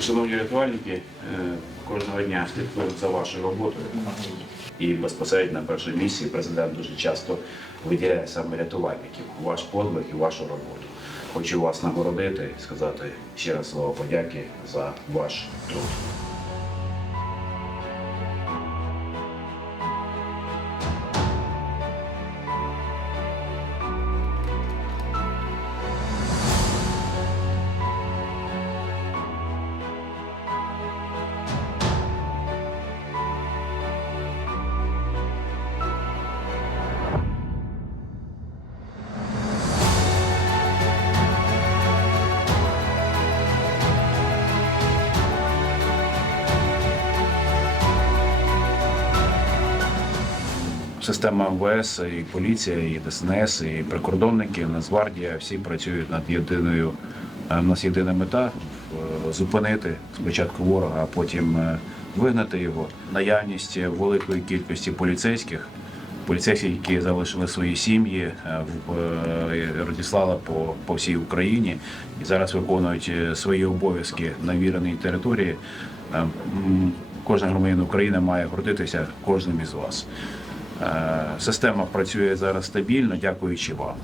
Шановні рятувальники, е, кожного дня слідкують за вашою роботою. І безпосередньо на першій місії президент дуже часто виділяє саме рятувальників, ваш подвиг і вашу роботу. Хочу вас нагородити і сказати ще раз слово подяки за ваш труд. Система МВС, і поліція, і ДСНС, і прикордонники, Нацгвардія всі працюють над єдиною. е, У нас єдина мета е, зупинити спочатку ворога, а потім е, вигнати його. Наявність великої кількості поліцейських, поліцейських, які залишили свої сім'ї, е, по, по всій Україні і зараз виконують свої обов'язки на віреній території. Кожен громадянин України має гордитися кожним із вас. Е, Система працює зараз стабільно, дякуючи вам.